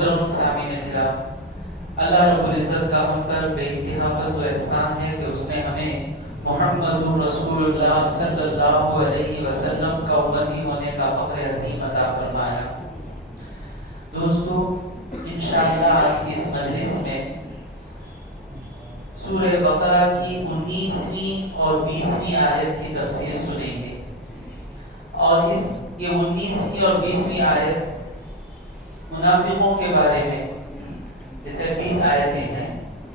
محترم سامعین کرام، اللہ رب العزت کا ہم پر بے انتہا فضل و احسان ہے کہ اس نے ہمیں محمد رسول اللہ صلی اللہ علیہ وسلم کا امتی ہونے کا فخر عظیم عطا فرمایا۔ دوستو، انشاءاللہ آج کی اس مجلس میں سورہ بقرہ کی 19ویں اور 20ویں آیت کی تفسیر سنیں گے، اور یہ 19ویں اور 20ویں آیت منافقوں کے بارے میں، جیسے 20 آیتیں ہیں،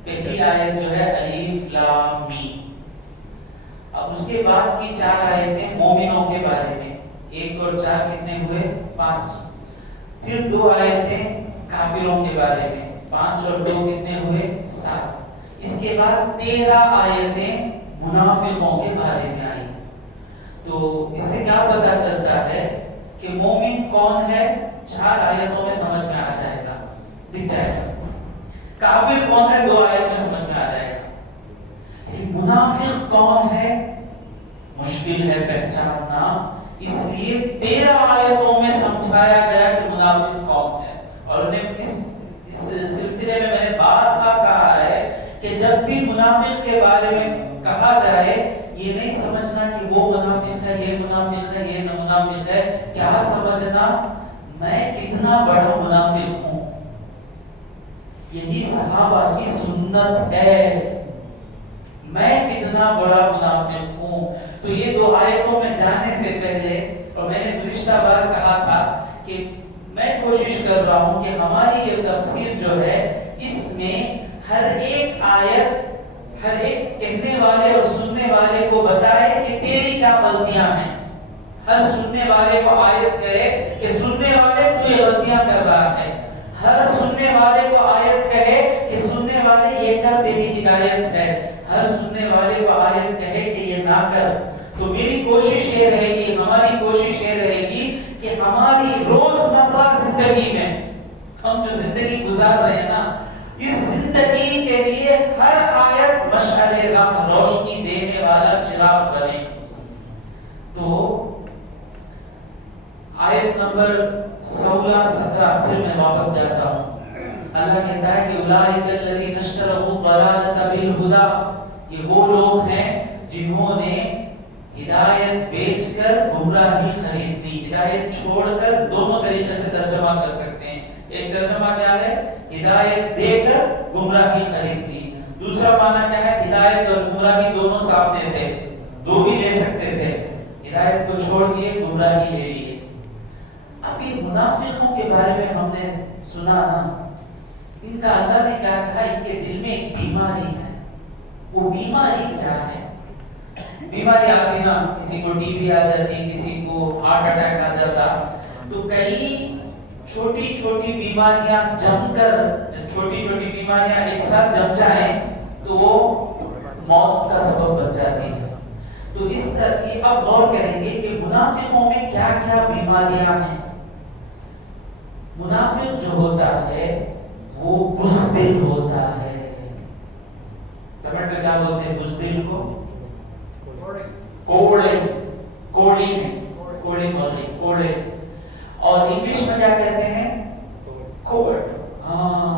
پہلی آیت جو ہے الف لام میم، اب اس کے بعد کی 4 آیتیں مومنوں کے بارے میں، 1 اور 4 کتنے ہوئے؟ 5، پھر 2 آیتیں کافروں کے بارے میں، 5 اور 2 کتنے ہوئے؟ 7، اس کے بعد 13 آیتیں منافقوں کے بارے میں آئی۔ تو اس سے کیا پتہ چلتا ہے کہ مومن کون ہے؟ 4 آیتوں میں سمجھ میں آ جائے گا، دکھ جائے گا۔ کافر کون ہے؟ 2 آیت میں سمجھ میں آ جائے گا۔ لیکن منافق کون ہے؟ مشکل ہے پہچاننا، اس لیے 13 آیتوں میں سمجھایا گیا کہ منافق کون ہے۔ اور اس سلسلے میں نے بار بار کہا ہے کہ جب بھی منافق کے بارے میں کہا جائے، یہ نہیں سمجھنا کہ وہ منافق ہے، یہ منافق ہے، یہ منافق ہے، کیا سمجھنا؟ میں کتنا بڑا منافق ہوں۔ یہی صحابہ کی سنت ہے، میں کتنا بڑا منافق ہوں۔ تو یہ 2 آیتوں میں جانے سے پہلے، اور میں نے گزشتہ بار کہا تھا کہ میں کوشش کر رہا ہوں کہ ہماری یہ تفسیر جو ہے، اس میں ہر ایک آیت ہر ایک کہنے والے اور سننے والے کو بتائے کہ تیری کیا غلطیاں ہیں۔ ہر سننے والے کو آیت کہے کہ سننے والے تو یہ غلطیاں کر رہا ہے، ہر سننے والے کو آیت کہے کہ سننے والے یہ کر، تیری ہدایت ہے، ہر سننے والے کو آیت کہے کہ یہ نہ کر۔ تو میری کوشش یہ رہے گی، ہماری کوشش یہ رہے گی کہ ہماری روزمرہ زندگی میں ہم جو زندگی گزار رہے ہیں نا، اس زندگی کے لیے ہر آیت مشعل راہ، روشنی دینے والا چراغ بنے۔ تو آیت نمبر 16 17 پھر میں واپس جاتا ہوں۔ اللہ کہتا ہے کہ اولئک الذین اشتروا الضلالۃ بالہدی، یہ وہ لوگ ہیں جنہوں نے ہدایت بیچ کر گمراہی خرید لی۔ ہدایت چھوڑ کر دونوں طریقے سے ترجمہ کر سکتے ہیں۔ ایک ترجمہ کیا ہے؟ ہدایت دے کر گمراہی خرید لی۔ دوسرا معنی کیا ہے؟ ہدایت اور گمراہی دونوں سامنے تھے، دو بھی لے سکتے تھے، ہدایت کو چھوڑ دیے، گمراہی لے لیے۔ اب یہ منافقوں کے بارے میں ہم نے سنا نا، ان کا اللہ نے کیا کہا؟ ان کے دل میں ایک بیماری ہے۔ وہ بیماری کیا ہے؟ بیماری آتی نا، کسی کو ٹی بی آ جاتی، کسی کو ہارٹ اٹیک آ جاتا، تو کئی چھوٹی چھوٹی بیماریاں جم کر، جب چھوٹی چھوٹی بیماریاں ایک ساتھ جم جائیں تو وہ موت کا سبب بن جاتی ہے۔ تو اس طرح کی اب غور کریں گے کہ منافقوں میں کیا کیا بیماریاں ہیں۔ منافق جو ہوتا ہے وہ بزدل ہوتا ہے۔ تمل میں کیا بولتے ہیں بزدل کو؟ کوڑے۔ اور انگلش میں کیا کہتے ہیں؟ کوورٹ۔ ہاں،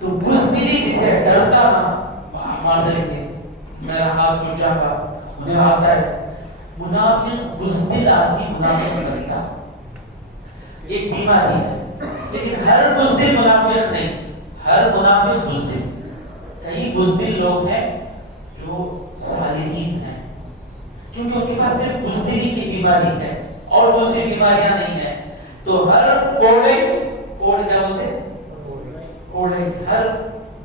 تو بزدلی جسے ڈرتا نا، مار دیں گے، میرا ہاتھ ٹوٹ جاتا، انہیں آتا ہے۔ منافق بزدل آدمی منافق بنتا، ایک بیماری ہے۔ لیکن ہر بزدل منافق نہیں، ہر منافق بزدل۔ کئی بزدل لوگ ہیں جو صالحین ہیں، کیونکہ ان کے پاس صرف بزدلی کی بیماری ہے اور دوسری بیماریاں نہیں ہیں۔ تو ہر کوڑے کیا بولتے ہیں؟ ہر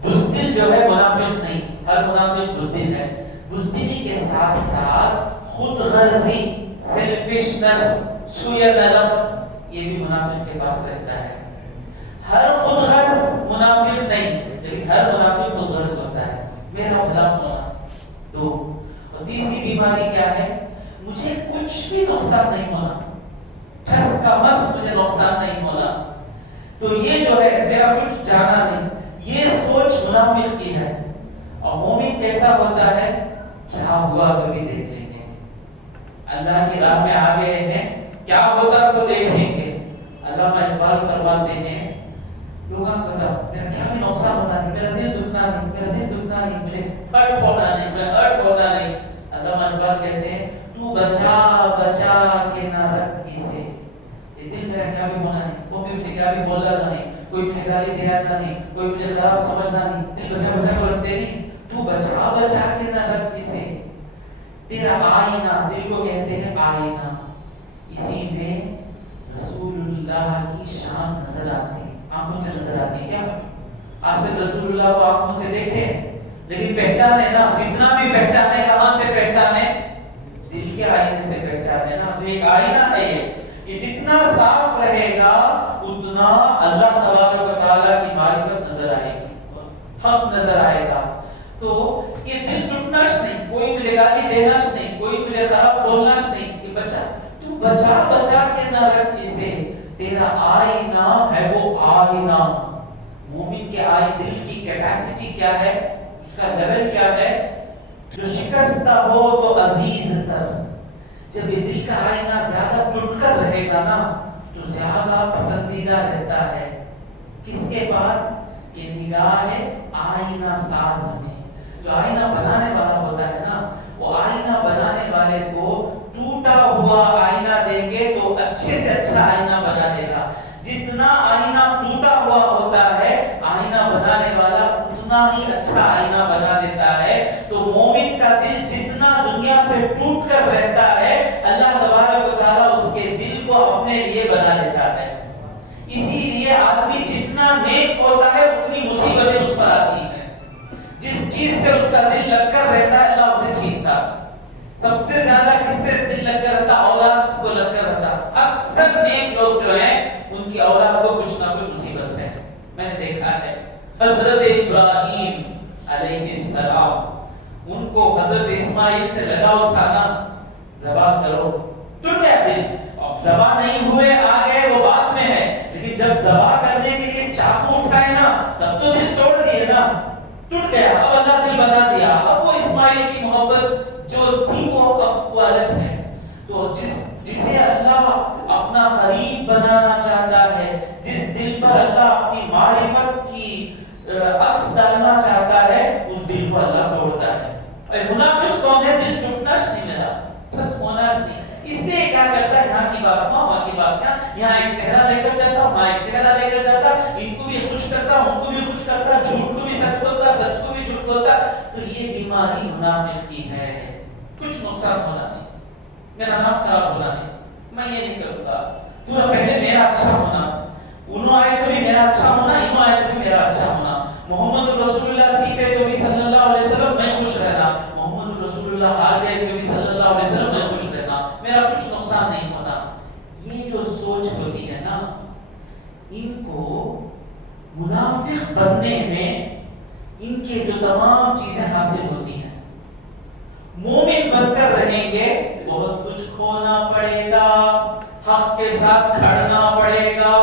بزدل جو ہے منافق نہیں، ہر منافق بزدل ہے۔ بزدلی کے ساتھ ساتھ خود غرضی، سیلفشنس، سوء طلب، یہ بھی منافق کے پاس رہتا ہے۔ ہر خود غرض منافق نہیں، لیکن ہر منافق خود غرض ہوتا ہے، میرا بھلا ہونا۔ 2، اور تیسری بیماری کیا ہے؟ مجھے کچھ بھی نقصان نہیں ہونا، ٹھس کا مس مجھے نقصان نہیں ہونا، تو یہ جو ہے میرا کچھ جانا نہیں، یہ سوچ منافق کی ہے۔ اور مومن کیسا ہوتا ہے؟ کیا ہوا کبھی دیکھ لیں گے، اللہ کی راہ میں آ گئے ہیں، کیا ہوتا سو دیکھیں گے۔ علامہ اقبال فرماتے ہیں، لوگاں میرا کیا بھی نقصان ہونا نہیں، میرا دل دکھنا نہیں، میرا دل دکھنا نہیں، مجھے ہرٹ ہونا نہیں، مجھے ہرٹ ہونا نہیں. علامہ اقبال کہتے ہیں تو بچا بچا کے نہ رکھ اسے، یہ دل میرا کیا بھی ہونا نہیں، کوئی مجھے کیا بھی بولنا نہیں، کوئی مجھے گالی دینا نہیں، کوئی مجھے خراب سمجھنا نہیں. دل بچا بچا کے رکھتے نہیں، تو بچا بچا کے نہ رکھ اسے. تیرا آئینہ، دل کو کہتے ہیں آئینہ، اسی میں رسول اللہ کی شان نظر آتی، آنکھوں سے نظر آتی. کیا آج تک رسول اللہ کو آنکھوں سے دیکھے لیکن پہچانے نا، جتنا بھی پہچانے کہاں سے پہچانے؟ دل کے آئینے سے پہچانے نا. تو ایک آئینہ ہے یہ جتنا صاف رہے گا اتنا اللہ تبارک و تعالیٰ کی معرفت نظر آئے گی، حق نظر آئے گا. تو یہ دل ٹوٹنا نہیں، کوئی مجھے گالی دینا نہیں، کوئی مجھے خراب بولنا نہیں. یہ بچہ تو بچا بچا کے نہ رکھ اسے، تیرا آئینہ ہے وہ آئینہ. مومن کے دل کی کیپیسٹی کیا ہے، اس کا لیول کیا ہے؟ جو شکستہ ہو تو عزیز تر. جب یہ دل کا آئینہ زیادہ ٹوٹ کر رہے گا نا تو زیادہ پسندیدہ رہتا ہے. کس کے پاس؟ کہ نگاہ آئینہ ساز میں. جو آئینہ بنانے والا ہوتا ہے نا، وہ آئینہ بنانے والے کو ٹوٹا ہوا آئینہ دیں گے تو اچھے سے اچھا آئینہ بنا دے گا. جتنا آئینہ ٹوٹا ہوا ہوتا ہے آئینہ بنانے والا اتنا ہی اچھا آئینہ بنا دیتا ہے. تو مومن کا دل جتنا دنیا سے ٹوٹ کر رہتا ہے اللہ تبارک و تعالیٰ اس کے دل کو اپنے لیے بنا دیتا ہے. اسی لیے آدمی جتنا نیک ہوتا ہے اتنی مصیبتیں اس پر آتی ہیں. جس چیز سے اس کا دل لگ کر رہتا ہے اللہ اسے چھینتا. سب سے زیادہ کس سے دل لگ کر رہتا؟ اولاد کو لگ کر رہتا. اکثر نیک لوگ جو ہیں ان کی اولاد کو کچھ نہ کچھ مصیبت ہے. میں نے دیکھا ہے حضرت ابراہیم علیہ السلام، ان کو حضرت اسماعیل سے لگاؤ تھا نا، ذبح کرو، ٹوٹ گیا دل. اب ذبح نہیں ہوئے آ گئے وہ بات میں ہے، لیکن جب ذبح کرنے کے لیے چاقو اٹھائے نا تب تو دل توڑ دیے نا، ٹوٹ گیا. اب اللہ دل بنا دیا. اب وہ اسماعیل کی محبت جو تھی وہ الگ ہے. تو جسے اللہ اپنا قریب بنانا چاہتا ہے، جس دل پر اللہ اپنی معرفت کی عکس ڈالنا چاہتا ہے، اس دل کو اللہ توڑتا ہے. منافق کون ہے؟ دل ٹوٹنا نہیں میرا، بس ہونا نہیں. اس لیے کیا کرتا ہے، یہاں کی بات وہاں کی بات یہاں ایک چہرہ لے کر جاتا، وہاں ایک چہرہ لے کر جاتا، ان کو بھی خوش کرتا، ان کو بھی خوش کرتا، جھوٹ کو بھی سچ بولتا، سچ کو بھی جھوٹ بولتا. تو یہ بیماری منافق کی ہے. کچھ نقصان ہونا نہیں، میرا نام خراب ہونا نہیں، میں یہ نہیں کروں گا. پورا پہلے میرا اچھا ہونا، انہوں آئے تو بھی میرا اچھا ہونا، انہوں آئے تو بھی میرا اچھا ہونا. محمد رسول اللہ جیتے تو بھی صلی اللہ علیہ وسلم میں خوش رہنا، محمد رسول اللہ ہار گئے تو بھی صلی اللہ علیہ وسلم میں خوش رہنا، میرا کچھ نقصان نہیں ہونا. یہ جو سوچ ہوتی ہے نا، ان کو منافق بننے میں ان کے جو تمام چیزیں حاصل ہوتی ہیں. مومن بن کر رہیں گے بہت کچھ کھونا پڑے گا، حق کے ساتھ کھڑنا پڑے گا،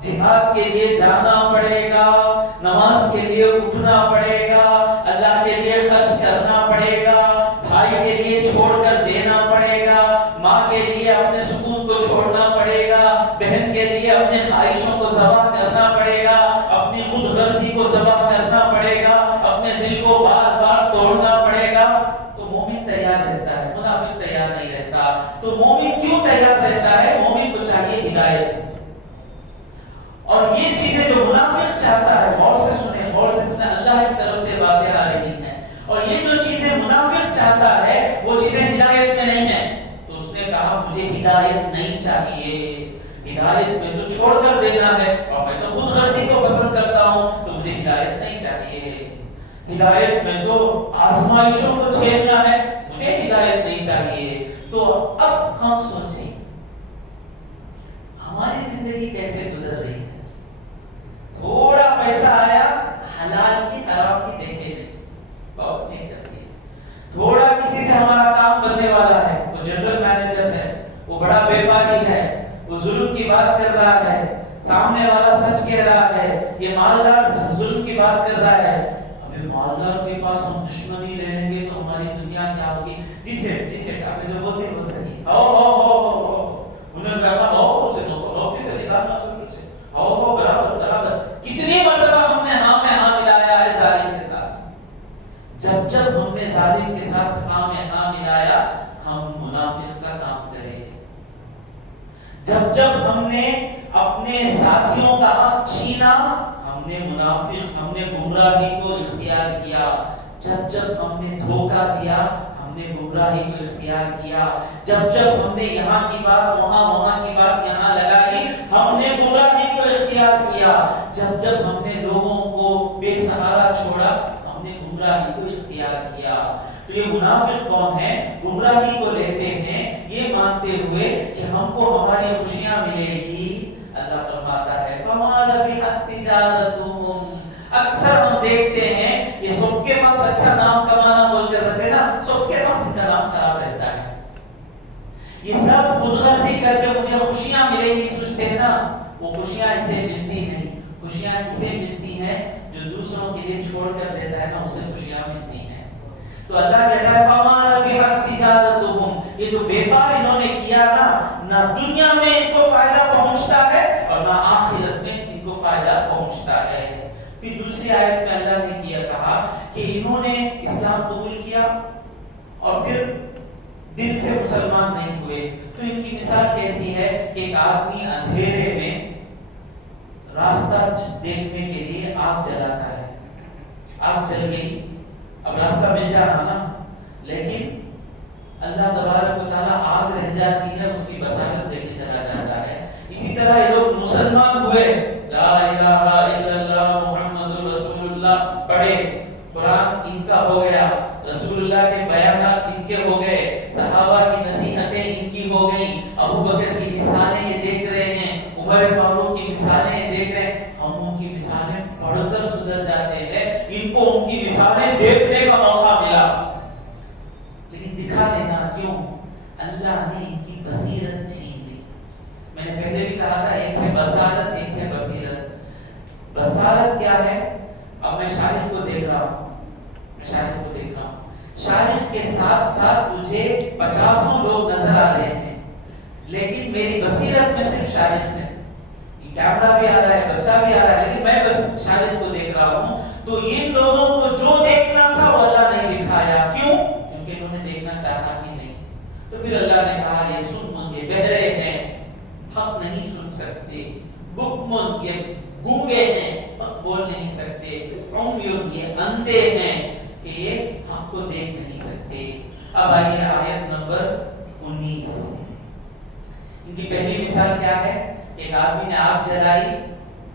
جہاد کے لیے جانا پڑے گا، نماز کے لیے اٹھنا پڑے گا، اللہ کے لیے خرچ کرنا پڑے گا، بھائی کے لیے چھوڑ کر دینا پڑے گا، ماں کے لیے اپنے سکون کو چھوڑنا پڑے گا، بہن کے لیے اپنے خواہشوں کو ذبح کرنا پڑے گا، اپنی خود غرضی کو ذبح کرنا پڑے گا، اپنے دل کو بار بار توڑنا پڑے گا. تو مومن تیار رہتا ہے، منافق تیار نہیں رہتا. تو مومن کیوں تیار رہتا ہے؟ مومن کو چاہیے ہدایت. اور یہ چیزیں جو منافق چاہتا ہے، غور سے سنیں، غور سے سنیں، اللہ کی طرف سے باتیں آ رہی ہیں. اور یہ جو چیزیں منافق چاہتا ہے وہ چیزیں ہدایت میں نہیں ہیں. تو اس نے کہا مجھے ہدایت نہیں چاہیے، ہدایت میں تو چھوڑ کر دینا ہے، اور میں تو خود غرضی کو پسند کرتا ہوں، تو مجھے ہدایت نہیں چاہیے. ہدایت میں تو آزمائشوں کو جھیلنا ہے، مجھے ہدایت نہیں چاہیے. تو اب ہم سوچیں ہماری زندگی کیسے گزر رہی ہے. تھوڑا پیسہ آیا، حلال کی حرام کی دیکھے نہیں، بہت نہیں کرتی. تھوڑا کسی سے ہمارا کام بننے والا ہے، وہ جنرل مینیجر ہے، وہ بڑا بیپاری ہے، وہ ظلم کی بات کر رہا ہے، سامنے والا سچ کہہ رہا ہے، یہ مالدار ظلم کی بات کر رہا ہے. ابھی مالدار کے پاس ہم دشمنی لے لیں گے تو ہماری دنیا کیا ہوگی. جسے ہمیں جو بولتے ہیں وہ صحیح. انہوں نے کہا سے نوکری سے نکالنا، برابر برابر. کتنی مرتبہ ہم نے گمراہی کو اختیار کیا، جب جب ہم نے دھوکہ دیا ہم نے گمراہی کو اختیار کیا، جب جب ہم نے یہاں کی بات وہاں کی بات یہاں لگائی ہم نے گمراہی کو اختیار کیا، جب جب ہم نے لوگوں کو بے سہارا چھوڑا ہم نے گمراہی کو اختیار کیا۔ تو یہ منافق کون ہے؟ گمراہی کو لیتے ہیں یہ مانتے ہوئے کہ ہم کو ہماری خوشیاں ملے گی۔ اللہ فرماتا ہے فَمَا رَبِحَتْ تِجَارَتُهُمْ، اکثر ہم دیکھتے ہیں یہ سب کے پاس اچھا نام کمانا بول کر رہتے نا، سب کے پاس ان کا نام خراب رہتا ہے، یہ سب خود غرضی کر کے مجھے خوشیاں ملیں گی سوچتے ہیں نا، وہ خوشیاں اسے ملتی نہیں۔ خوشیاں کسے ملتی ہیں؟ جو دوسروں کے لیے چھوڑ کر دیتا ہے نا اسے خوشیاں ملتی ہیں۔ تو اللہ کہتا ہے فَمَا رَبِحَتْ تِجَارَتُهُمْ، یہ جو بیپار انہوں نے کیا نا، نہ دنیا میں ان کو فائدہ پہنچتا ہے اور نہ آخرت میں ان کو فائدہ پہنچتا ہے۔ پھر دوسری آیت میں اللہ نے کہا کہ انہوں نے اسلام قبول کیا اور پھر دل سے مسلمان نہیں ہوئے، تو ان کی مثال کیسی ہے کہ ایک آدمی اندھیرے میں راستہ دیکھنے کے لیے آگ جلاتا ہے، آگ جل گئی، اب راستہ مل جانا نا، لیکن اللہ تبارک و تعالیٰ آگ رہ جاتی ہے، اس کی بصارت دے کے چلا جاتا ہے۔ اسی طرح یہ لوگ مسلمان ہوئے، لا الہ الا اللہ محمد رسول اللہ پڑھے، قرآن ان کا ہو گیا، رسول اللہ کے بیانات ان کے ہو گئے، صحابہ کی نصیحتیں ان کی ہو گئیں، ابو بکر کی مثالیں یہ دیکھ رہے ہیں، عمر فاروق کی مثالیں یہ دیکھ رہے ہیں، ہم ان کی مثالیں پڑھ کر سدھر جاتے ہیں، ان کو ان کی مثالیں دیکھنے کا موقع ملا لیکن دکھا دینا کیوں؟ اللہ نے ان کی بصیرت چھین لی۔ میں نے پہلے بھی کہا تھا ایک ہے بصارت ایک ہے بصیرت۔ بصارت کیا ہے؟ اب میں شارح کو دیکھ رہا ہوں، شارح کے ساتھ ساتھ مجھے 50 لوگ نظر آ رہے ہیں لیکن میری بصیرت میں صرف شارح ہے، کیمرہ بھی آ رہا ہے، بچہ بھی آ رہا ہے، لیکن میں بس شارح کو دیکھ رہا ہوں۔ تو ان لوگوں کو جو دیکھنا تھا وہ اللہ نے دکھایا، کیوں؟ کیونکہ انہوں نے دیکھنا چاہا ہی نہیں۔ تو پھر اللہ نے کہا یہ سن یہ بہرے ہیں، حق نہیں سن سکتے، بکمن یہ گونگے ہیں، حق بول نہیں سکتے، عمیون یہ اندھے ہیں کہ یہ حق کو دیکھ نہیں سکتے۔ اب آئیے آیت نمبر 19۔ ان کی پہلی مثال کیا ہے؟ ایک آدمی نے آگ جلائی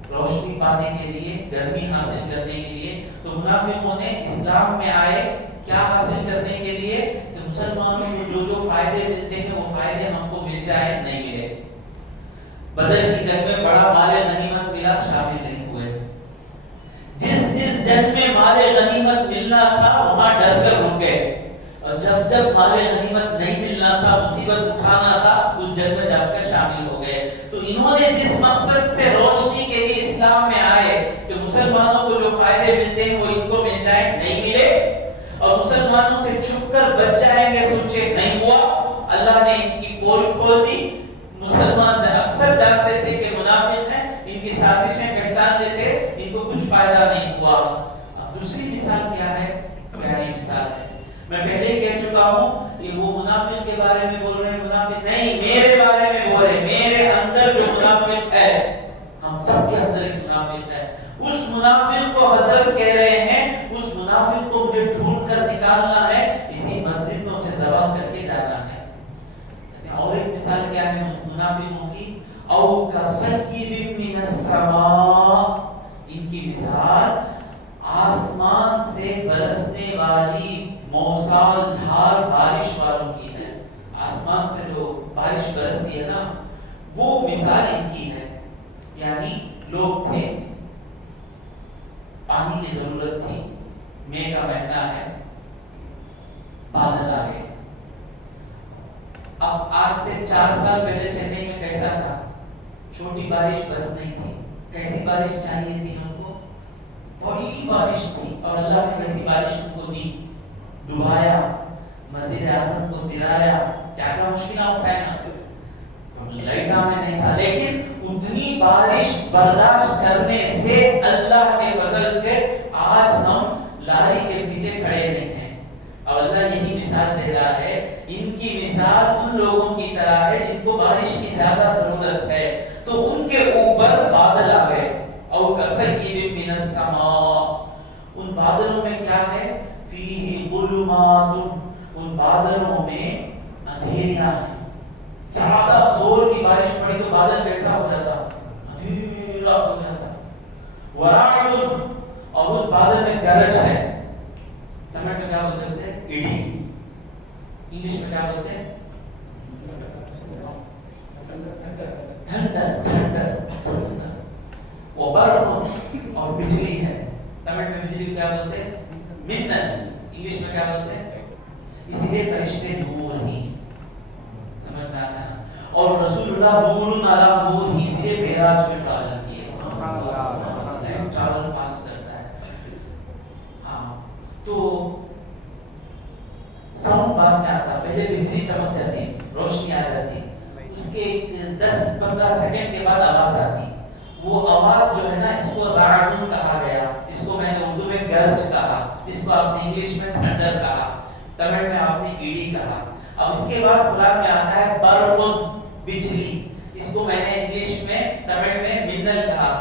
روشنی پانے کے لیے، گرمی حاصل کرنے کے لیے، تو منافقوں نے اسلام میں آئے کیا حاصل کرنے کے لیے کہ مسلمانوں کو جو فائدے ملتے ہیں وہ فائدے ہم کو مل جائے، نہیں ملے۔ بدر کی جنگ میں بڑا مال غنیمت ملا، شامل نہیں ہوئے۔ جس جنگ میں مال غنیمت ملنا تھا وہاں ڈر کر رک گئے، اور جب مال غنیمت نہیں ملنا تھا، مصیبت اٹھانا تھا، اس جنگ میں جا کر شامل ہو گئے۔ تو انہوں نے جس مقصد سے روشنی کے لیے اسلام میں آئے کہ مسلمانوں کو جو فائدے ملتے ہیں وہ ان کو مل جائے، نہیں ملے، اور مسلمانوں سے چھپ کر بچ جائیں گے سوچے، نہیں ہوا۔ اللہ نے ان کی پول کھول دی۔ مسلمان اکثر جانتے تھے کہ منافق ہیں، ان کی سازشیں پہچان لیتے، ان کو کچھ فائدہ نہیں ہوا۔ اب دوسری مثال کیا ہے؟ پیاری مثال ہے، میں پہلے ہی کہہ چکا ہوں کہ وہ منافق کے بارے میں بول رہے ہیں، منافق نہیں، میرے بارے میں بول رہے ہیں، میرے اندر جو منافق ہے، ہم سب کے اندر ایک منافق ہے، اس منافق کو حضرت کہہ رہے ہیں، اس منافق کو مجھے ڈھونڈ کر نکالنا ہے، اسی مسجد میں اسے ذبح کر کے جانا ہے۔ اور ایک مثال کیا ہے منافقوں کی؟ او کصیب من السماء، ان کی مثال آسمان سے برسنے والی موسال دھار بارش والوں کی ہے۔ آسمان سے جو بارش برستی ہے نا، وہ مثال ان کی ہے۔ یعنی لوگ تھے، پانی کی ضرورت تھی، مے کا مہینہ ہے، بادل آ گئے۔ اب آج سے 4 سال پہلے چنئی میں کیسا تھا؟ چھوٹی بارش بس نہیں تھی، کیسی بارش چاہیے تھی ان کو؟ بڑی بارش تھی، اور اللہ نے ویسی بارش ان کو دی، ڈبایا، مسجد اعظم کو گرایا، کیا کیا مشکلات اٹھائے نا، لائٹا میں نہیں تھا، لیکن اتنی بارش برداشت کرنے سے اللہ کے فضل سے آج ہم لاری کے پیچھے کھڑے نہیں ہیں۔ اور اللہ یہی مثال دے رہا ہے، ان کی مثال ان لوگوں کی طرح ہے جن کو بارش کی زیادہ ضرورت ہے، تو ان کے اوپر بادل آ گئے، اور کصیب من ظلمات، ان بادلوں میں اندھیریاں ہیں. زیادہ زور کی بارش پڑی تو بادل کیسا ہو جاتا؟ اندھیرا ہو جاتا. ورعد، اور اس بادل میں گرج ہے. تمل میں کیا بولتے ہیں اسے؟ اڈی. انگلش میں کیا بولتے ہیں؟ تھنڈر. وہ برق اور بجلی ہے. تمل میں بجلی کیا بولتے ہیں؟ منل. انگلش میں کیا بولتے ہیں؟ اسی لیے فرشتے نور ہی. سمجھ میں آتا ہے؟ اور رسول اللہ نور علی نور ہی، اس لیے معراج میں ٹریول کیے. ٹریول فاسٹ کرتا ہے. ہاں تو ساؤنڈ بعد میں آتا. پہلے بجلی چمک جاتی، روشنی آ جاتی، اس کے 10-15 سیکنڈ کے بعد آواز آتی. وہ آواز جو ہے نا، اس کو راعد کہا گیا، جس کو میں نے اردو میں گرج کہا، جس کو آپ نے انگلش میں تھنڈر کہا، تمل میں آپ نے ایڈی کہا. اب اس کے بعد قرآن میں آتا ہے برق، بجلی. اس کو میں نے انگلش میں تمل میں منل کہا.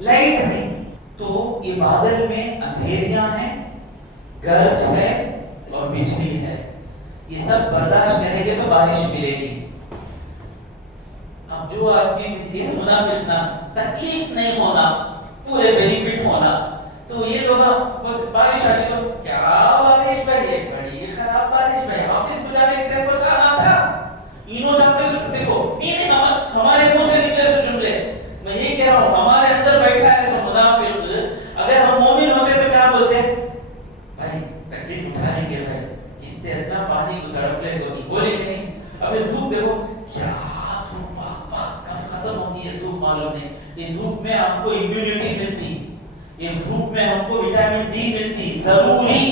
لائٹ نہیں. تو یہ بادل میں اندھیریاں ہیں، گرج ہے اور بجلی ہے. یہ سب برداشت کریں گے تو بارش ملے گی. اب جو آدمی منافق نہ، تکلیف نہیں ہونا، پورے بینیفٹ ہونا، تو یہ لوگ بارش آ گئی تو کیا بارش بھائی، بڑی خراب بارش بھائی، آفس کو جانے کے ٹائم کو جانا تھا. انہوں جاتے سے دیکھو نہیں ہمارے منہ سے نکلے سے جملے. میں یہ کہہ رہا ہوں، ہمارے اندر بیٹھا ہے سو منافق. اگر ہم مومن ہوتے تو کیا بولتے؟ بھائی تکلیف اٹھا لیں گے بھائی، کتنے اتنا پانی کو تڑپ لے تو نہیں بولے گے نہیں. ابھی دھوپ دیکھو کیا دھوپ، کب ختم ہوگی یہ دھوپ معلوم نہیں. یہ دھوپ میں ہم کو امیونٹی ملتی، یہ دھوپ میں ہم کو وٹامن ڈی ملتی، ضروری.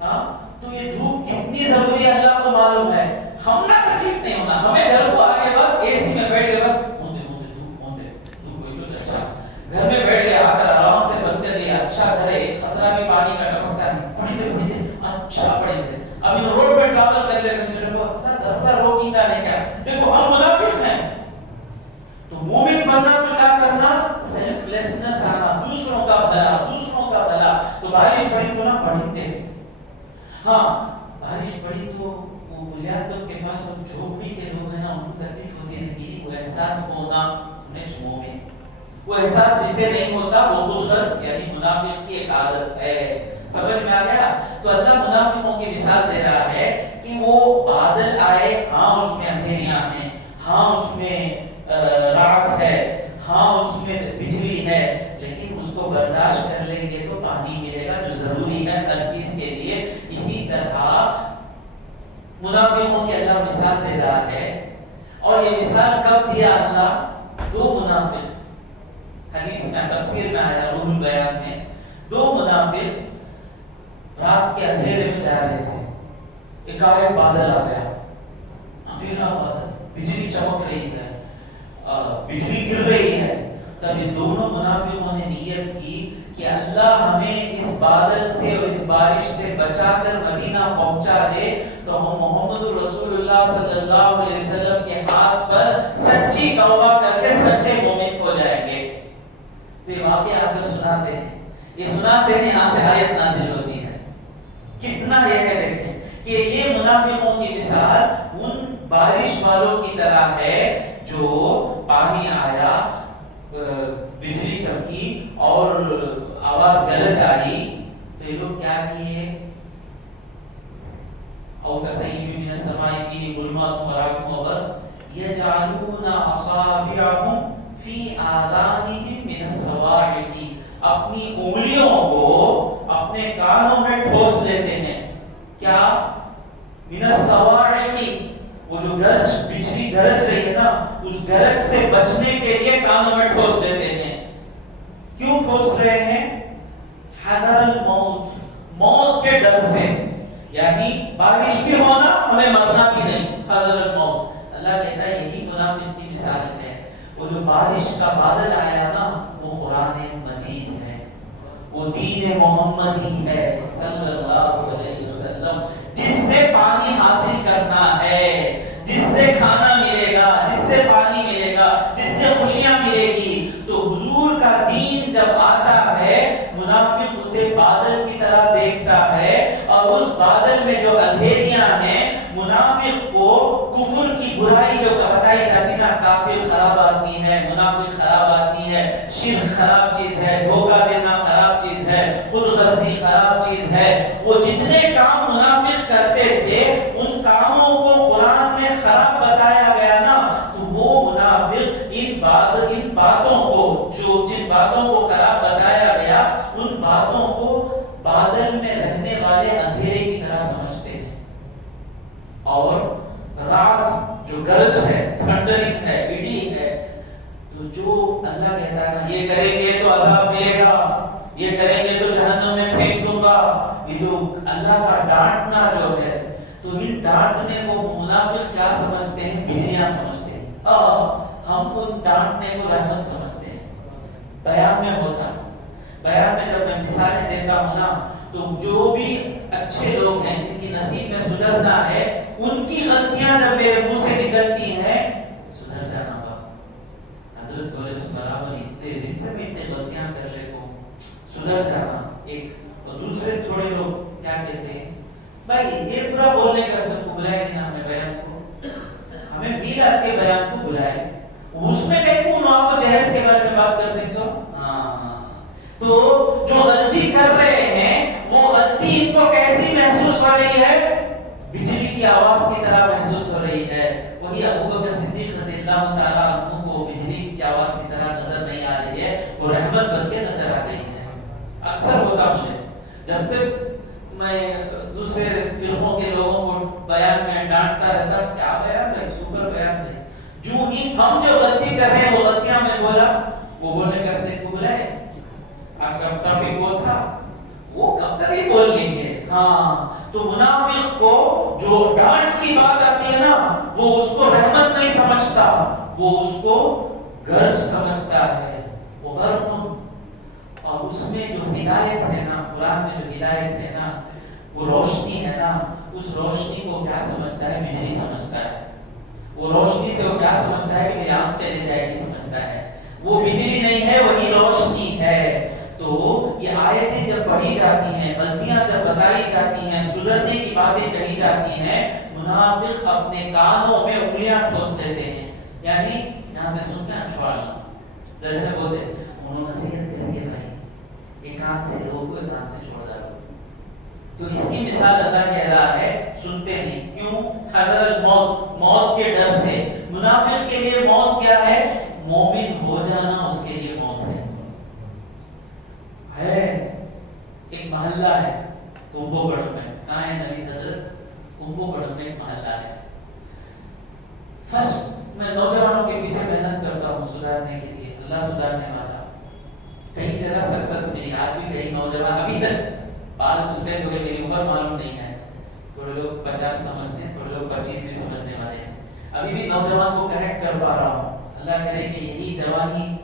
ہاں تو یہ دھوپ کتنی ضروری ہے اللہ کو معلوم ہے. ہم نہ تکلیف نہیں ہونا، ہمیں گھر کو آگے بعد اے سی میں بیٹھ کے بعد گھر میں بیٹھ گیا، آ کر آرام سے بند کر لیا. اچھا گھر ہے، ایک خطرہ بھی پانی کا ٹپکتا نہیں. پڑھتے اچھا پڑھتے. ابھی روڈ پہ ٹریول کر رہے ہیں، ذرا روکنگ کا نہیں. کیا دیکھو ہم منافق ہیں. تو مومن بننا تو کیا کرنا؟ سیلف لیسنس آنا، دوسروں کا بھلا، دوسروں کا بھلا. تو بارش پڑی تو نہ پڑھتے. ہاں بارش پڑی تو وہ بنیادوں کے پاس وہ جھوپڑی کے لوگ ہیں نا، ان کو تکلیف ہوتی نہیں. وہ احساس ہونا مومن، وہ احساس جسے نہیں ہوتا وہ خود غرض، یعنی منافق کی ایک عادت ہے. سمجھ میں آ گیا؟ تو اللہ منافقوں کی مثال دے رہا ہے کہ وہ بادل آئے، ہاں اس میں اندھیریاں ہیں، ہاں اس میں رعد ہے، ہاں اس میں بجلی ہے، لیکن اس کو برداشت کر لیں گے تو پانی ملے گا جو ضروری ہے ہر چیز کے لیے. اسی طرح منافقوں کی اللہ مثال دے رہا ہے. اور یہ مثال کب دیا اللہ؟ دو منافق، حدیث میں تفسیر میں آیا، روح البیان میں، دو منافق رات کے اندھیرے میں جا رہے تھے. ایک بادل آ گیا، اندھیرا بادل، بجلی چمک رہی ہے، بجلی گر رہی ہے. تب یہ دونوں منافقوں نے نیت کی کہ اللہ ہمیں اس بادل سے اور اس بارش سے بچا کر مدینہ پہنچا دے تو ہم محمد رسول اللہ صلی اللہ علیہ وسلم کے ہاتھ پر سچی توبہ کر کے سچے مومن ہو جائیں گے. تو یہ واقعہ آپ کو سناتے ہیں، یہ سناتے ہیں، یہاں سے آیت نازل ہوتی ہے. کتنا یہ ہے دیکھیں کہ یہ منافقوں کی مثال ان بارش والوں کی طرح ہے جو پانی آیا، بجلی چمکی اور آواز گرج آئی تو یہ لوگ کیا کیے؟ او کصیب من السماء فیہ ظلمات ورعد وبرق یجعلون اصابعهم فی آذانہم من الصواعق، اپنی انگلیوں کو اپنے کانوں میں ٹھوس لیتے ہیں. کیا؟ من الصواعق، وہ جو گرج، بجلی گرج رہی ہے نا، اس گرج سے بچنے کے لیے کانوں میں ٹھوس دیتے ہیں. کیوں ٹھوس رہے ہیں؟ حذر الموت، موت کے ڈر سے. یعنی بارش بھی ہونا، ہمیں مرنا بھی نہیں. حذر الموت. اللہ کہتا ہے یہی منافق کی مثال ہے. وہ جو بارش کا بادل آیا نا، وہ قرآن مجید ہے، وہ دین محمد ہی ہے صلی اللہ علیہ وسلم، جس سے پانی حاصل کرنا ہے، جس سے کھانا ملے گا، جس سے پانی ملے گا، جس سے خوشیاں ملے گی. تو حضور کا دین جب آتا ہے، منافق خراب آدمی ہے، منافق خراب آدمی ہے، شرک خراب چیز ہے، دھوکہ دینا خراب چیز ہے، خود غرضی خراب چیز ہے. وہ جتنے کام منافق کرتے تھے ان کاموں کو قرآن میں خراب بتایا گیا نا، تو وہ منافق ان باتوں کو، جن باتوں کو خراب بتایا گیا، ان باتوں کو بادل میں رہنے والے اندھیرے کی طرح سمجھتے ہیں. اور رات جو گرج ہے، تھنڈرنگ ہے، اڈی ہے، تو جو اللہ کہتا ہے نا یہ کریں گے تو عذاب ملے گا، یہ کریں گے تو جہنم میں پھینک دوں گا، یہ جو اللہ کا ڈانٹنا جو ہے، تو ان ڈانٹنے کو منافق کیا سمجھتے ہیں؟ بجلیاں سمجھتے ہیں. ہم ان ڈانٹنے کو رحمت سمجھتے ہیں. بیان میں ہوتا، بیان میں جب میں مثالیں دیتا ہوں نا، تو جو بھی اچھے لوگ ہیں جن کی نصیب میں سدھرنا ہے، ان کی غلطیاں جب میرے منہ سے نکلتی ہیں، سدھر جانا با حضرت بولے برابر اتنے دن سے میں اتنے غلطیاں کر لے کو سدھر جانا. ایک اور دوسرے تھوڑے لوگ کیا کہتے ہیں، بھائی یہ پورا بولنے کا سب کو بلائے نہیں نا، ہمیں بیان کو، ہمیں میلاد کے بیان کو بلائے، اس میں کہیں کون آپ کو جہیز کے بارے میں بات کرتے ہیں. سو تو جو غلطی کر رہے ہیں وہ غلطی ان کو کیسی محسوس ہو رہی ہے؟ بجلی کی آواز کی طرح محسوس ہو رہی ہے. وہی ابو بکر صدیق رضی اللہ تعالیٰ عنہ کو بجلی کی آواز کی طرح نظر نہیں آ رہی ہے، وہ رحمت بن کے نظر آ رہی ہے. اکثر ہوتا مجھے، جب تک میں دوسرے فرقوں کے لوگوں کو بیان میں ڈانٹتا رہتا، کیا بیان ہے، سپر بیان ہے، جو ہی ہم جو غلطی کر رہے ہیں وہ غلطیاں میں بولا، وہ بولنے کا استعمال کو بلائے. آج کا ٹاپک وہ تھا، وہ کب تک ہی بول لیں گے. تو منافق کو جو ڈانٹ کی بات آتی ہے نا، وہ اس کو رحمت نہیں سمجھتا، وہ اس کو گرج سمجھتا ہے. وہ اور اس میں جو ہدایت ہے نا، قرآن میں جو ہدایت ہے نا، وہ روشنی ہے نا، اس روشنی کو کیا سمجھتا ہے؟ بجلی سمجھتا ہے. وہ روشنی سے وہ کیا سمجھتا ہے کہ میری آنکھ چلی جائے گی سمجھتا ہے. وہ بجلی نہیں ہے، وہی روشنی ہے. تو یہ آیتیں جب پڑھی جاتی ہیں، غلطیاں جب بتائی جاتی ہیں، سدھرنے کی باتیں کہی جاتی ہیں، منافق اپنے کانوں میں انگلیاں ٹھوس دیتے ہیں. یعنی یہاں سے سن کے چھوڑ لو، جیسے بولتے انہوں نصیحت کریں گے بھائی ایک کان سے روکو، ایک کان سے چھوڑ دو. تو اس کی مثال اللہ کہہ رہا ہے سنتے نہیں. کیوں؟ حذر الموت، موت کے ڈر سے. منافق کے لیے موت کیا ہے؟ مومن ہو جانا اس کے لیے موت ہے. ایک محلہ ہے کنبو بڑم میں، کہاں ہے نبی حضرت؟ کنبو بڑم میں ایک محلہ ہے. فرسٹ میں نوجوانوں کے پیچھے محنت کرتا ہوں سدھارنے کے لیے، اللہ سدھارنے والا. کئی جگہ سکسس ملی، آج بھی کئی نوجوان ابھی تک بال سفید ہوئے، میری عمر معلوم نہیں ہے، تھوڑے لوگ 50 سمجھتے ہیں، تھوڑے لوگ 25 بھی سمجھنے والے ہیں. ابھی بھی نوجوان کو کنیکٹ کر پا رہا ہوں. اللہ کرے کہ یہی جوانی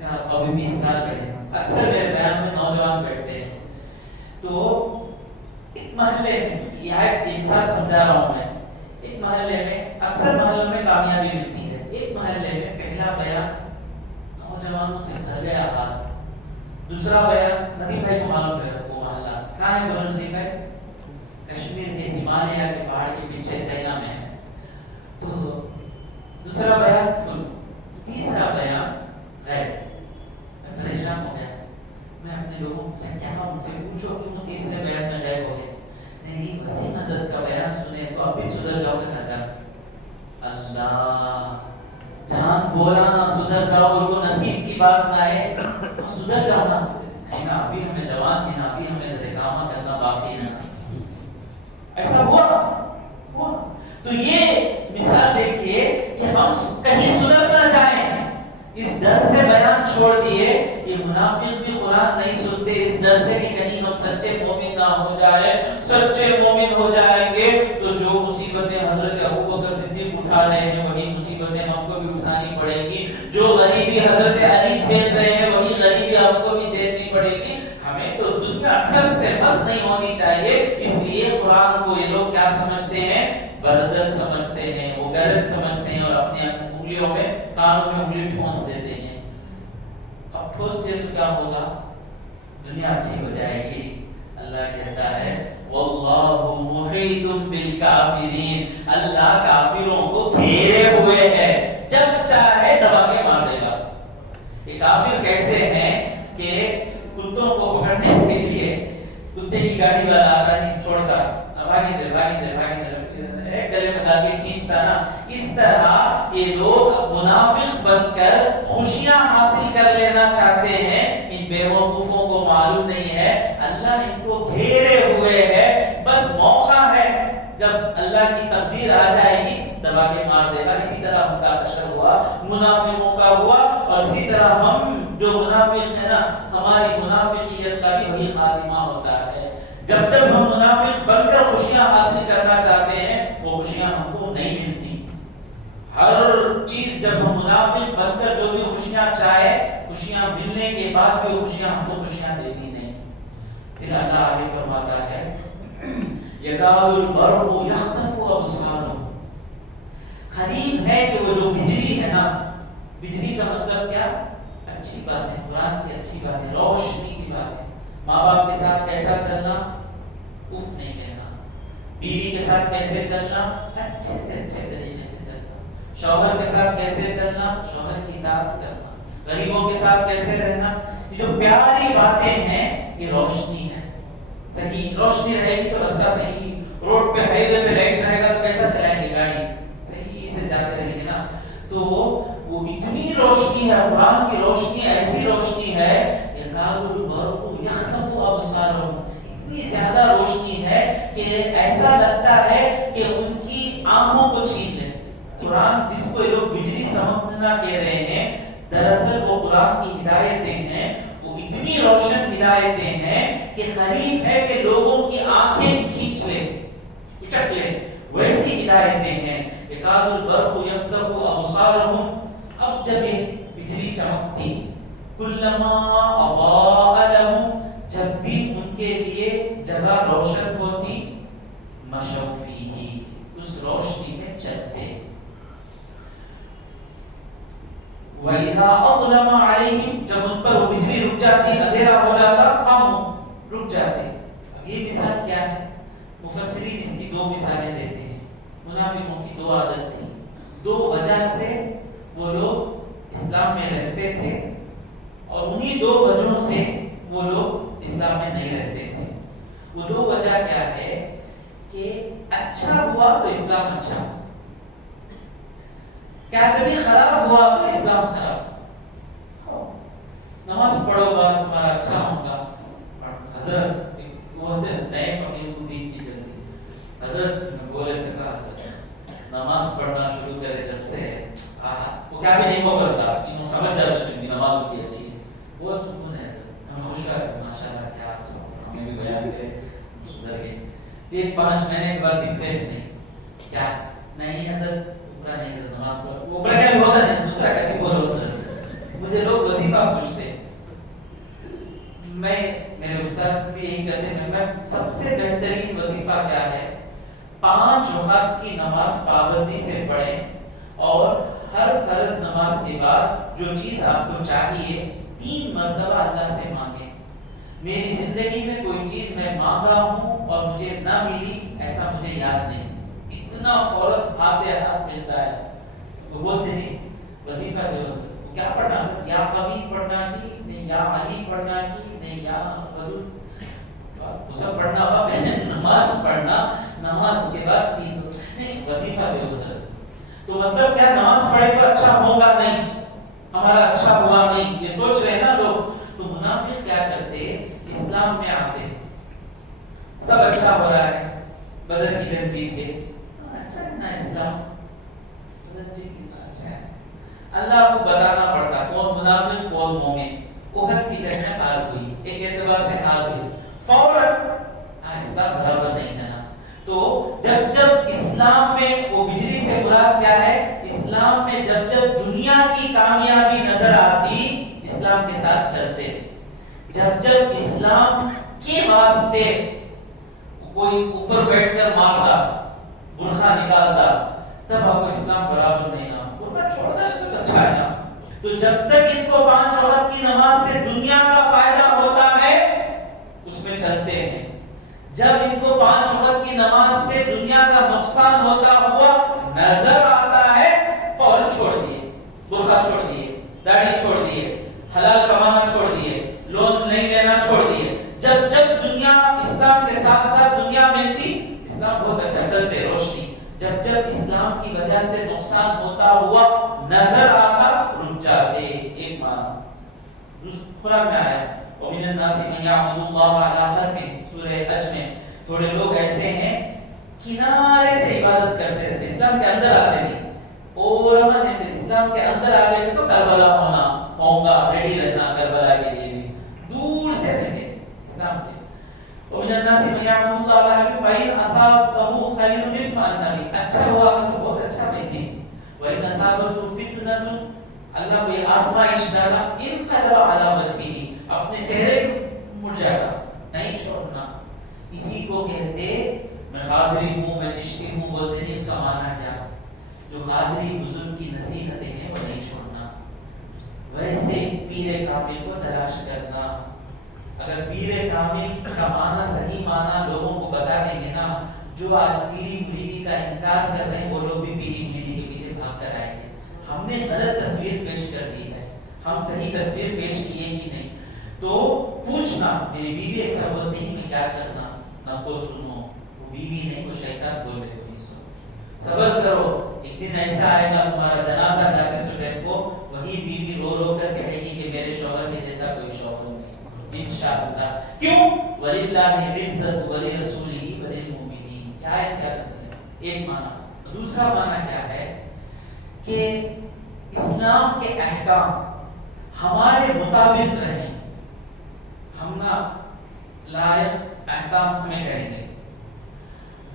کا ابھی 20 سال رہے. اکثر میرے بیان میں نوجوان بیٹھتے ہیں. تو ایک محلے میں، یہ ایک مثال سمجھا رہا ہوں میں، ایک محلے میں، اکثر محلوں میں کامیابی ملتی ہے. ایک محلے میں پہلا بیان نوجوانوں سے بھر گیا حال. دوسرا بیان ندی بھائی کو معلوم ہے وہ محلہ کہاں ہے؟ بولو ندی بھائی، کشمیر کے ہمالیہ کے پہاڑ کے پیچھے چائنا میں ہے. تو دوسرا بیان فل. تیسرا بیان غیر. میں پریشان ہو گیا، میں اپنے لوگوں کو کیا ان سے پوچھو کیوں تیسرے بیان میں غائب ہو گئے. نہیں وسیم حضرت کا بیان سنے تو اب بھی سدھر جاؤ گے. نہ جان اللہ جان بولا نا سدھر جاؤ، ان کو نصیب کی بات نہ ہے تو سدھر جاؤ نا. نہیں نا ابھی ہمیں جوان ہے نا، ابھی ہمیں ذریعہ کرنا باقی ہے نا. ایسا ہوا. تو یہ مثال دیکھیے کہ ہم کہیں سدھر نہ جائیں، اس ڈر سے بیان چھوڑ دیے. یہ منافق بھی قرآن نہیں سنتے اس ڈر سے کہ کہیں ہم سچے مومن نہ ہو جائے. سچے مومن ہو جائیں گے تو جو مصیبتیں حضرت ابو بکر صدیق اٹھا رہے ہیں وہی مصیبتیں ہم کو بھی اٹھانی پڑے گی. جو غریبی حضرت علی جھیل رہے ہیں وہی غریبی ہم کو بھی جھیلنی پڑے گی. ہمیں تو دنیا ٹھس سے بس نہیں ہونی چاہیے. اس لیے قرآن کو یہ لوگ کیا سمجھتے ہیں؟ بردل سمجھتے ہیں، وہ غلط سمجھتے ہیں اور اپنے انگلیوں میں، کانوں میں انگلی ٹھونس دیتے ہیں. اب ٹھوس دے تو کیا ہوگا؟ دنیا اچھی ہو جائے گی. اللہ کہتا ہے واللہ محیط بالکافرین، اللہ کافروں کو گھیرے ہوئے ہے، جب چاہے دبا یہ کافر کیسے ہیں کہ کتوں کو پکڑنے کے لیے کتے کی گاڑی والا آتا نہیں چھوڑتا، بھاگی دے گلے میں ڈال کے کھینچتا نا، اس طرح یہ لوگ منافق بن کر خوشیاں حاصل کر لینا چاہتے ہیں۔ ان بے وقوفوں کو معلوم نہیں ہے اللہ ان کو گھیرے ہوئے ہے، بس موقع ہے جب اللہ کی تقدیر آ جائے گی دبا کے مار دے گا۔ اسی طرح ان کا حشر ہوا، منافقوں کا ہوا، اور اسی طرح ہم جو منافق ہیں نا، ہماری منافقیت کا بھی وہی خاتمہ ہوتا ہے۔ جب جب ہم منافق بن کر خوشیاں حاصل کرنا چاہتے ہیں وہ خوشیاں ہم کو نہیں ملتی۔ ہر چیز جب ہم منافق بن کر جو بھی خوشیاں چاہے، خوشیاں ملنے کے بعد بھی خوشیاں ہم کو خوشیاں دیتی نہیں۔ پھر اللہ آگے فرماتا ہے یکاد البرق یخطف ابصارهم، قریب ہے کہ وہ جو بجلی ہے نا، بجلی کا مطلب کیا؟ اچھی بات ہے، قرآن کی اچھی بات ہے، روشنی کی بات ہے۔ ماں باپ کے ساتھ کیسا چلنا؟ اف نہیں کہنا۔ بیوی کے ساتھ کیسے چلنا؟ اچھے سے اچھے طریقے سے چلنا۔ شوہر کے ساتھ کیسے چلنا؟ شوہر کی اطاعت کرنا۔ غریبوں کے ساتھ کیسے رہنا؟ یہ جو پیاری باتیں ہیں یہ روشنی ہے۔ صحیح روشنی رہے گی تو رستہ صحیح، روڈ پہ ہائی وے پہ لائٹ رہے گا تو کیسا چلائیں گے گاڑی؟ صحیح سے جاتے رہیں گے نا۔ تو وہ اتنی روشنی ہے، قرآن کی روشنی ایسی روشنی ہے، یکاد البرق یخطف ابصارهم، اتنی زیادہ روشنی ہے کہ ایسا لگتا ہے کہ ان کی آنکھوں کو چھین لے۔ قرآن جس کو یہ لوگ بجلی سمجھنا کہہ رہے ہیں، دراصل وہ قرآن کی ہدایتیں ہیں، وہ اتنی روشن ہدایتیں ہیں کہ قریب ہے کہ لوگوں کی آنکھیں کھینچ لے، اچک لے، ویسی ہدایتیں ہیں۔ یکاد البرق یخطف ابصارهم، اب جب یہ بجلی چمکتی، کلما اضاء لهم، جب بھی ان کے لیے جگہ روشن ہوتی، مشوا فیہ، اس روشنی میں چلتے۔ وَإِذَا أَظْلَمَ عَلَيْهِمْ، جب ان پر وہ بجلی رک جاتی، اندھیرا ہو جاتا، قاموا، رک جاتے۔ اب یہ مثال کیا ہے؟ مفسرین اس کی دو مثالیں دیتے ہیں۔ منافقوں کی دو عادت تھی، دو وجہ سے وہ لوگ اسلام میں رہتے تھے، اور انہی دو وجہوں سے وہ لوگ اسلام میں نہیں رہتے تھے۔ وہ دو وجہ کیا ہے کہ اچھا ہوا تو اسلام اچھا، کیا کبھی خراب ہوا تو اسلام خراب۔ نماز پڑھو گا تمہارا اچھا ہوگا۔ حضرت وہ نئے فقیر کو دین کی جلدی، حضرت میں بولے سے کہا حضرت نماز پڑھنا شروع کرے جب سے وہ کیا بھی نہیں ہو کرتا، انہوں سمجھ جاتے ہیں کہ نماز ہوتی اچھی ہے، بہت سکون ہے حضرت، ہم خوش ہے ماشاءاللہ، کیا آپ سب ہمیں بھی بیان کرے سدھر گئے۔ ایک 5 مہینے کے بعد دکھتے نہیں، کیا نہیں حضرت اوپرا نہیں حضرت نماز پڑھ، اوپرا کیا بھی ہوتا نہیں، دوسرا کہتی بولو حضرت۔ مجھے لوگ وظیفہ پوچھتے، میں میرے استاد بھی یہی کہتے ہیں، میں سب سے بہترین وظیفہ کیا ہے؟ 5 وقت کی نماز پابندی سے پڑھیں، اور ہر فرض نماز کے بعد جو چیز آپ کو چاہیے 3 مرتبہ اللہ سے مانگیں۔ میری زندگی میں کوئی چیز میں مانگا ہوں اور مجھے نہ ملی ایسا مجھے یاد نہیں، اتنا فوراً ہاتھ ہاتھ ملتا ہے۔ وہ بولتے نہیں وظیفہ دے، کیا پڑھنا ہے؟ یا قوی پڑھنا کی نہیں، یا علی پڑھنا کی نہیں، یا رجل وہ سب پڑھنا ہوا، پہلے نماز پڑھنا، نماز کے بعد 3 نہیں، وظیفہ دے حضرت۔ تو مطلب کیا نماز پڑھے تو اچھا ہوگا نہیں، ہمارا اچھا ہوا نہیں، یہ سوچ رہے نا لوگ۔ تو منافق کیا کرتے؟ اسلام میں آتے، سب اچھا ہو رہا ہے، بدر کی جنگ جیت کے، اچھا ہے نا اسلام، بدر جیت کتنا اچھا ہے۔ اللہ کو بتانا پڑتا کون منافق کون مومن۔ احد کی جنگ میں ہار ہوئی، ایک اعتبار سے ہار ہوئی، فوراً اسلام برابر نہیں ہے نا۔ تو جب جب اسلام میں وہ بجلی سے مراد کیا ہے؟ اسلام میں جب جب دنیا کی کامیابی نظر آتی اسلام کے ساتھ چلتے، جب جب اسلام کے واسطے کوئی اوپر بیٹھ کر مارتا، برخا نکالتا، تب آپ کو اسلام برابر نہیں نا، برخا چھوڑنا ہے تو اچھا ہے نا۔ تو جب تک ان کو 5 وقت کی نماز سے دنیا کا فائدہ ہوتا ہے اس میں چلتے ہیں، جب ان کو 5 وقت کی نماز سے دنیا کا نقصان ہوتا ہوا نظر آتا ہے فوراً چھوڑ دیے، برخا چھوڑ دیے، داڑھی چھوڑ دیے، حلال کمانا چھوڑ دیے, لون نہیں لینا چھوڑ دیے. جب جب دنیا اسلام کے ساتھ ساتھ دنیا ملتی, اسلام بہت اچھا چلتے روشنی. جب جب اسلام کی وجہ سے نقصان ہوتا ہوا نظر آتا رک جاتے. ایک معنی قرآن میں آیا وَمِنَ النَّاسِ مَن يَعْبُدُ اللَّهَ عَلَى حَرْفٍ, سورہ حج میں. تھوڑے لوگ ایسے ہیں کنارے سے عبادت کرتے رہتے, اسلام کے اندر آتے نہیں. اور ہم اسلام کے اندر آ گئے تو کربلا ہوگا, ریڈی رہنا کربلا کے لیے بھی, دور سے رہیں اسلام کے. وَمِنَ النَّاسِ مَن يَعْبُدُ اللَّهَ عَلَى حَرْفٍ فَإِنْ أَصَابَهُ خَيْرٌ اطْمَأَنَّ بِهِ, اچھا ہوا تو بہت اچھا بھائی. وَإِنْ أَصَابَتْهُ فِتْنَةٌ, اللہ کو یہ آزمائش ڈالا, انقلب علی وجهه, اپنے چہرے مڑ جائے گا, نہیں چھوڑنا. اسی کو کہتے میں قادری ہوں, میں چشتی ہوں, بولتے نہیں. اس کا معنی کیا؟ جو قادری بزرگ کی نصیحتیں ہیں وہ نہیں چھوڑنا. ویسے پیر کامل کو تلاش کرنا. اگر پیر کامل کا معنی صحیح معنی لوگوں کو بتا دیں گے نا, جو آج پیری مریدی کا انکار کر رہے ہیں وہ لوگ بھی پیری مریدی کے پیچھے بھاگ کر آئیں گے. ہم نے غلط تصویر پیش کر دی ہے, ہم صحیح تصویر پیش کیے ہی نہیں. تو پوچھنا, میری بیوی ایسا بولتی ہے میں کیا کرنا, نہ کو سنو, وہ بیوی نہیں وہ شیطان بول رہے ہو, صبر کرو. ایک دن ایسا آئے گا تمہارا جنازہ جاتے صبح کو, وہی بیوی رو رو کر کہے گی کہ میرے شوہر کے جیسا کوئی شوہر نہیں, انشاءاللہ. کیوں؟ وَلِلَّهِ الْعِزَّةُ وَلِرَسُولِهِ وَلِلْمُؤْمِنِينَ. کیا ہے کیا کرتے ہیں؟ ایک معنی. دوسرا معنی کیا ہے کہ اسلام کے احکام ہمارے مطابق رہیں. ہم نا لائق احکام ہمیں کریں گے.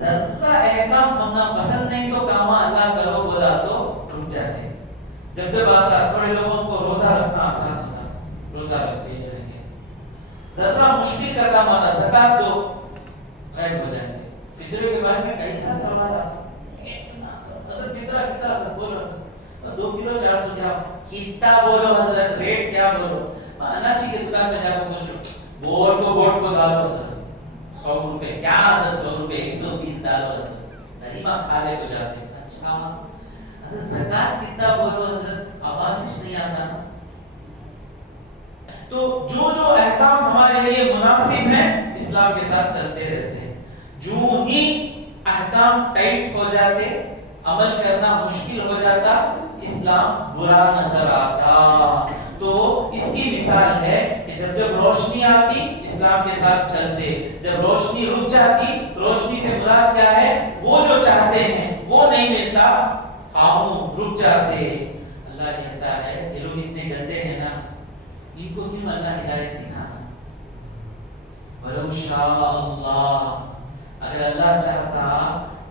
ذرا احکام ہم نا پسند نہیں تو کام اللہ کرو بولا تو رک جاتے. جب جب آتا تھوڑے لوگوں کو روزہ رکھنا آسان ہوتا, روزہ رکھتے رہیں گے. ذرا مشکل کا کام آتا, زکات دو, غائب ہو جائیں گے. فطرے کے بارے میں کیسا سوال آتا, حضرت فطرہ کتنا حضرت بولو, 2 کلو 400 گرام کتنا بولو حضرت, ریٹ کیا بولو. اناچی کی دکان میں جا کر پوچھو, بورڈ کو ڈالو حضرت 100 روپے, کیا حضرت 100 روپے 120 ڈالو حضرت, غریبہ کھالے کو جاتے. اچھا حضرت زکات کتنا بولو حضرت, آواز ہی نہیں آتا نا. تو جو جو احکام ہمارے لیے مناسب ہیں اسلام کے ساتھ چلتے رہتے ہیں. جو ہی احکام ٹائٹ ہو جاتے, عمل کرنا مشکل ہو جاتا, اسلام برا نظر آتا. تو اس کی مثال ہے کہ جب جب روشنی آتی اسلام کے ساتھ چلتے, جب روشنی رک جاتی, روشنی سے مراد کیا ہے, وہ جو چاہتے ہیں وہ نہیں ملتا, خاموش رک جاتے. اللہ کہتا ہے یہ لوگ اتنے گندے ہیں نا, ان کو کیوں اللہ ہدایت دکھانا. وَلَوْ شَاءَ اللَّهُ, اگر اللہ چاہتا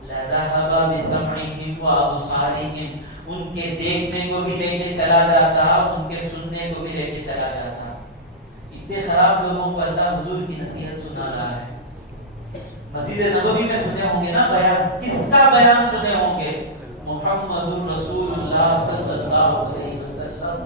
لَذَهَبَ بِسَمْعِهِمْ وَأَبْصَارِهِمْ, ان کے دیکھنے کو بھی لے کے چلا جاتا, ان کے سننے کو بھی لے کے چلا جاتا. اتنے خراب لوگوں کو اللہ حضور کی نصیحت سنا رہا ہے. مسجد نبوی میں سنے ہوں گے نا بیان, کس کا بیان سنے ہوں گے, محمد رسول اللہ صلی اللہ علیہ وسلم.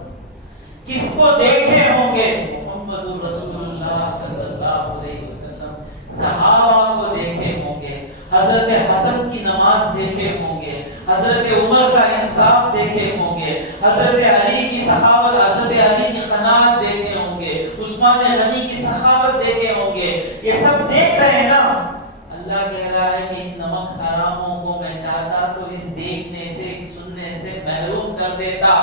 کس کو دیکھے ہوں گے, محمد رسول اللہ صلی اللہ علیہ وسلم. صحابہ کو دیکھے ہوں گے, حضرت حسن کی نماز دیکھے ہوں گے, حضرت عمر کا انصاف دیکھے ہوں گے, حضرت علی کی سخاوت, حضرت علی کی قناعت دیکھے ہوں گے, عثمان غنی کی سخاوت دیکھے ہوں گے. یہ سب دیکھ رہے ہیں نا. اللہ کہہ رہا ہے کہ ان نمک حراموں کو میں چاہتا تو اس دیکھنے سے سننے سے محروم کر دیتا.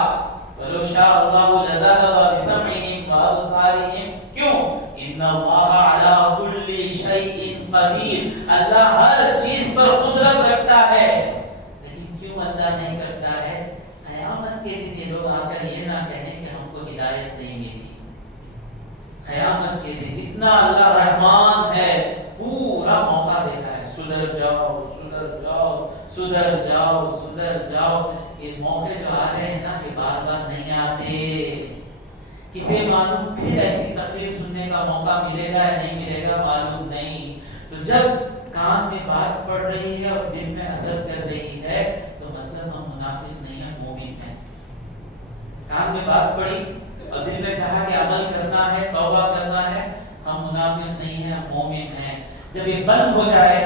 وَلَوْ شَاءَ اللَّهُ لَذَهَبَ بِسَمْعِهِمْ وَأَبْصَارِهِمْ. کیوں؟ إِنَّ اللَّهَ عَلَى كُلِّ شَيْءٍ قَدِيرٌ, اللہ ہر چیز پر قدرت رکھتا ہے. لیکن کیوں اللہ نہیں کرتا ہے؟ قیامت کے دن یہ لوگ آ کر یہ نہ کہیں کہ ہم کو ہدایت نہیں ملی. قیامت کے دن اتنا اللہ رحمان ہے, پورا موقع دیتا ہے, سدھر جاؤ سدھر جاؤ سدھر جاؤ سدھر جاؤ. یہ موقع جو آ رہے ہیں نا یہ بار بار نہیں آتے. کسے معلوم پھر ایسی تقریر سننے کا موقع ملے گا یا نہیں ملے گا, معلوم نہیں. تو جب کان میں بات پڑ رہی ہے اور دل میں اثر کر رہی ہے تو مطلب ہم منافق نہیں ہیں, مومن ہیں. کان میں بات پڑی اور دل میں چاہا کہ عمل کرنا ہے, توبہ کرنا ہے, ہم منافق نہیں ہیں, مومن ہیں. جب یہ بند ہو جائے,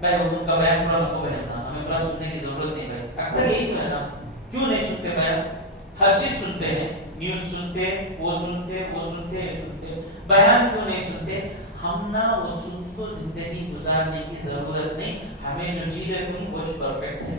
میں ان کا بیان پورا نہ کو بیاننا, ہمیں پورا سننے کی ضرورت نہیں. بھائی اکثر یہی تو ہے نا, کیوں نہیں سنتے بیان, ہر چیز سنتے ہیں, نیوز سنتے، وہ سنتے، بیان کیوں نہیں سنتے؟ ہم نہ وہ سن تو زندگی گزارنے کی ضرورت نہیں، ہمیں جو چیزیں ہوئی وہ پرفیکٹ ہے،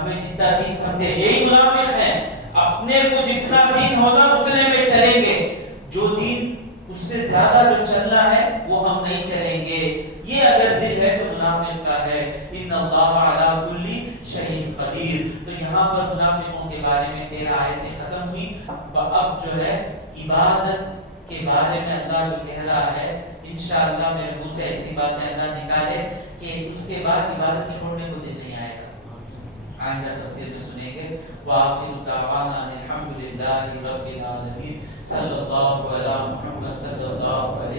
ہمیں جتنا دین سمجھے، یہی منافق ہیں، اپنے کو جتنا دین ہوگا اتنے میں چلیں گے، جو دین اس سے زیادہ جو چلنا ہے وہ ہم نہیں چلیں گے، یہ اگر دل ہے تو منافق کا ہے۔ ان اللہ علی کل شیء قدیر۔ تو یہاں پر منافقوں کے بارے میں 13 آیتیں ختم ہوئی، اب جو ہے عبادت کے بارے میں اللہ جو کہہ رہا ہے، انشاءاللہ میرے منہ سے ایسی باتیں اللہ نکالے کہ اس کے بعد عبادت چھوڑنے کو دل نہیں آئے گا۔ آئندہ تفسیر میں سنیں گے۔ وآخر دعوانا الحمدللہ رب العالمین، صلی اللہ علی محمد صلی اللہ علیہ